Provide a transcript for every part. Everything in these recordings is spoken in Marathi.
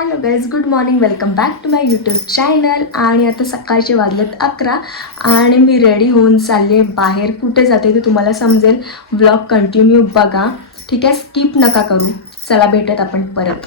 Hello guys good morning welcome back to my YouTube channel आणि आता सकाळचे वाजलेत अकरा आणि मी रेडी होऊन चालले बाहेर. कुठे जाते ते तुम्हाला समजेल. ब्लॉग कंटिन्यू बघा. ठीक आहे स्किप नका करू. चला भेटत आपण परत.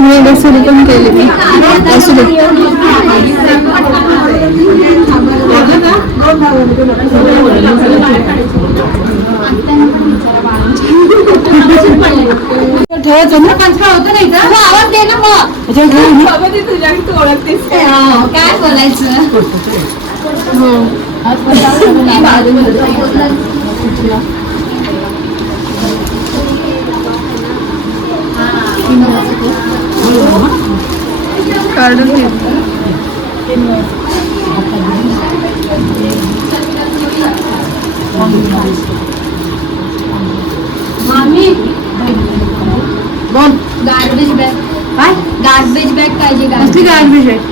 मी सुरू पण केली मी असू दे ठेवायचं ना? आवाज दे ना मग काय बोलायचं? काढून घे मामी. बोल. गार्बेज बॅग काय? गार्बेज बॅग पाहिजे गार्बेज आहे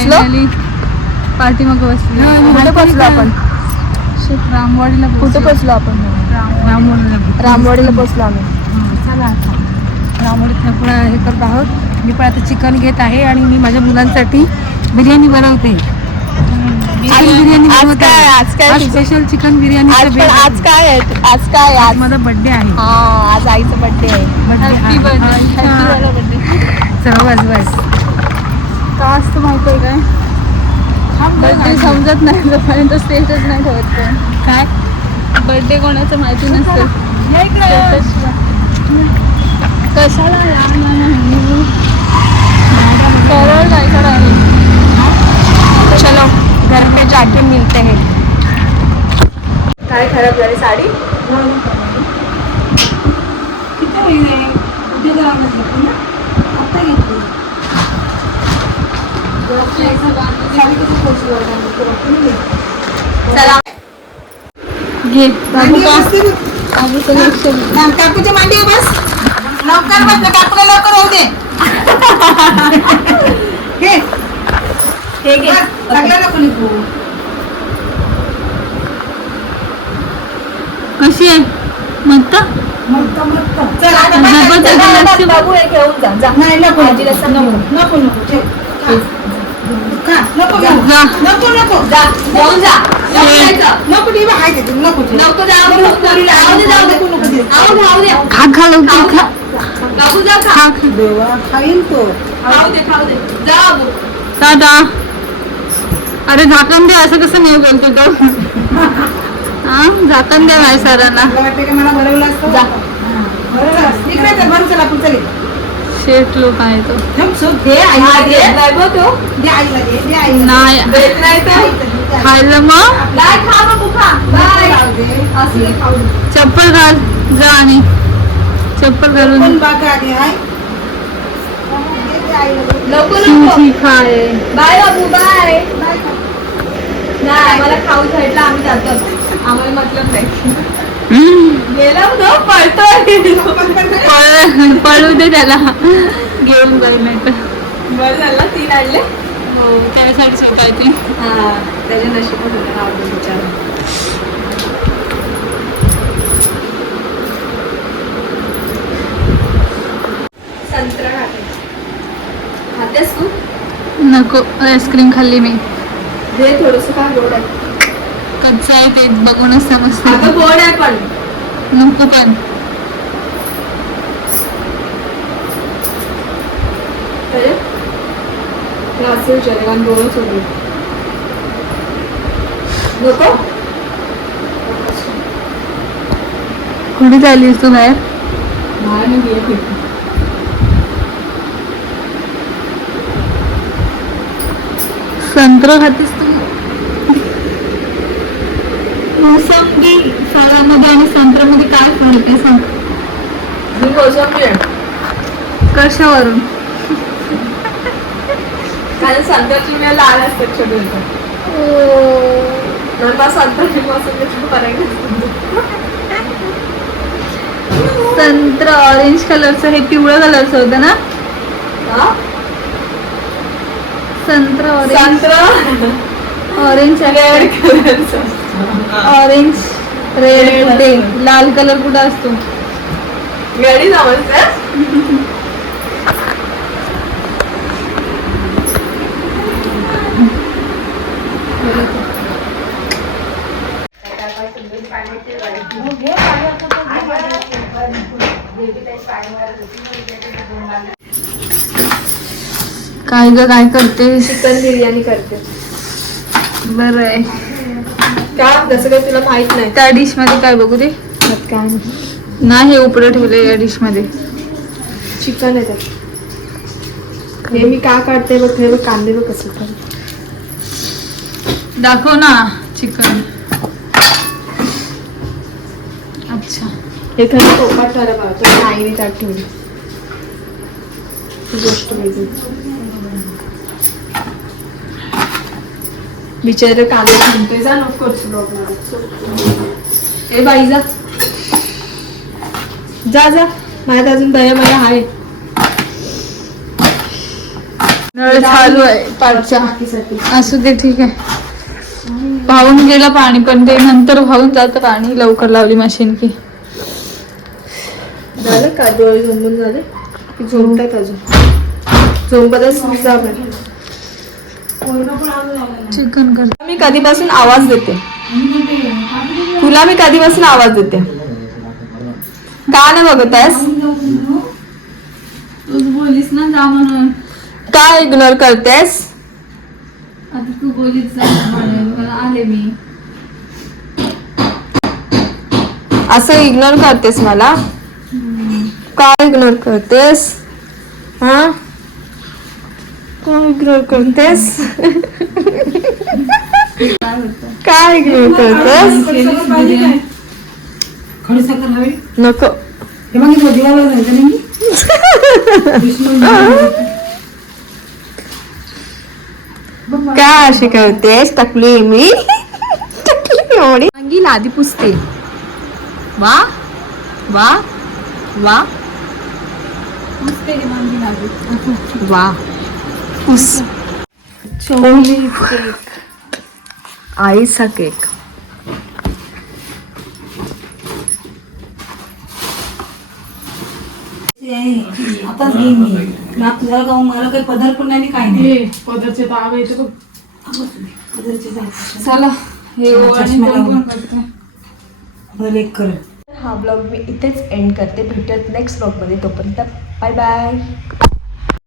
बसलो? पार्टी मग बसली. कुठे बसलो आपण? रामवाडीला कुठे बसलो आपण? रामवाडीला रामवाडीला बसलो आम्ही. चला आता. रामवाडीत पुढे हे करत आहोत. मी पण आता चिकन घेत आहे आणि मी माझ्या मुलांसाठी बिर्याणी बनवते? स्पेशल चिकन बिर्याणी आज काय? आहे. आज काय? आज माझा बर्थडे आहे. हा आज आईचा बर्थडे आहे. चला बस बस का असतं माहिती आहे काय समजत नाही जोपर्यंत स्टेटस नाही ठेवत कोण. काय? बर्थडे कोणाचं माहिती नसतं कशाला लहान जायचं चलो घर पे जाके मिलते हैं. काय खराब झाली साडी? चला घे बाबू का बाबूचं लक्ष दे. काकूची मांडी बस लवकर बस काकूला लवकर होऊ दे घे हे घे लागला नको निघू कशी आहे मस्त चल आता बस, बाबा, चल, चल, चल, चल. बाबू हे घेऊन जा नको नको नको नको. जा. नको नको. जा. जा. घेऊन जायचं. नको ठेवा हाय तिथे. नको ठेव. नको जाऊ. दे, नको. जाऊ दे, जाऊ दे, जाऊ दे. नको नको दे. खाऊ दे, खाऊ दे. खा खा लवकर खा. बाबू जा खा. खा खा. देवा खाईन तो. खाऊ दे खाऊ दे. जा बाबू. दादा. अरे झाकण दे असं कसं नाही बोलतो तो? हा? झाकण दे माझ्या सरांना मला वाटतं की मला भरवलं असतं? जा. इकडे चल भरू चल आपण चल शेट लोक आहे तो हा, तो नाही. खायला मग. चप्पल घाल. जा आणि चप्पल घालून आहे बाय बाबू बाय. नाही आम्हाला खाऊ साईडला आम्ही जातो. आम्हाला मतलब नाही. पळ- दे त्याला. घेऊन बरं झालं तीन आणले. हो त्यासाठी सुटायची हा त्याच्या नशिबात होतं तू? नको आईस्क्रीम खाल्ली मी. दे थोडस का गोड आहे. कच्चा आहे ते बघूनच समजते गोड आहे पण. नको पण. होते नको? कुठे चाललीस तू बाहेर? मी संत्र खातेस तू? मोसंबी फळामध्ये आणि संत्र्यामध्ये काय फरक आहे? सांग. मी मोसंबी आहे. कशावरून? कारण संत्र्याची वेळ छोटे संत्र्याची मोसंबीची फरक असतो. संत्र ऑरेंज कलरचं हे पिवळं कलरचं होतं ना? हा? संत्र ऑरेंज संत्र? ऑरेंज रेड कलरचं ऑरेंज रेड कुठे असतो. लाल कलर कुठं असतो? गडी काय ग काय करतेस? चिकन बिर्याणी करते. बरं आहे. का जसं काही तुला माहीत नाही? त्या डिशमध्ये काय बघू दे. काय नाही. हे उपडं ठेवलंय या डिशमध्ये चिकन आहे त्यात. हे मी का काढते बघ हे बघ कांदे बघ कसं. दाखव ना चिकन. अच्छा. हे खरं पोपाट ठरव आईने त्यात ठेवली गोष्ट वेगळी बिचारे कांदे थांबतोय जा नकोच ए बाई जा. जा जा. माझ्यात अजून दया मला आहे. नळ चालू आहे पाठच्या. असू दे ठीक आहे. वाहून गेलं पाणी पण ते नंतर वाहून जातं पाणी लवकर लावली मशीन की. झालं का? डोळे झोंबून झाले? झोंबतात अजून? झोंबतच जा. चिकन मी कधीपासून आवाज देते? तुला मी कधीपासून आवाज देते? का नाही बघत आहेस ना का इग्नोर करतेस? आता तू बोलीस आले मी. असं इग्नोर करतेस मला? का इग्नोर करतेस? हा? का इग्नोर करतेस का इग्नोर करतेस नको हे मागितलं दिवाला जायचं नाही मी का अशी करतेस टकली मी टकली एवढी अंगी लादी पुसते वा वा वा वा पुस आईचा केक. आताच घेईन मी. ना तुझ्या गाव मला काही पदार्थ पण नाही काही नाही. पदरचे ताव येते बघ. पदार्थचे जायचं. चला हे कर. हा ब्लॉग मी इथेच एंड करते. भेटत नेक्स्ट ब्लॉगमध्ये तोपर्यंत बाय बाय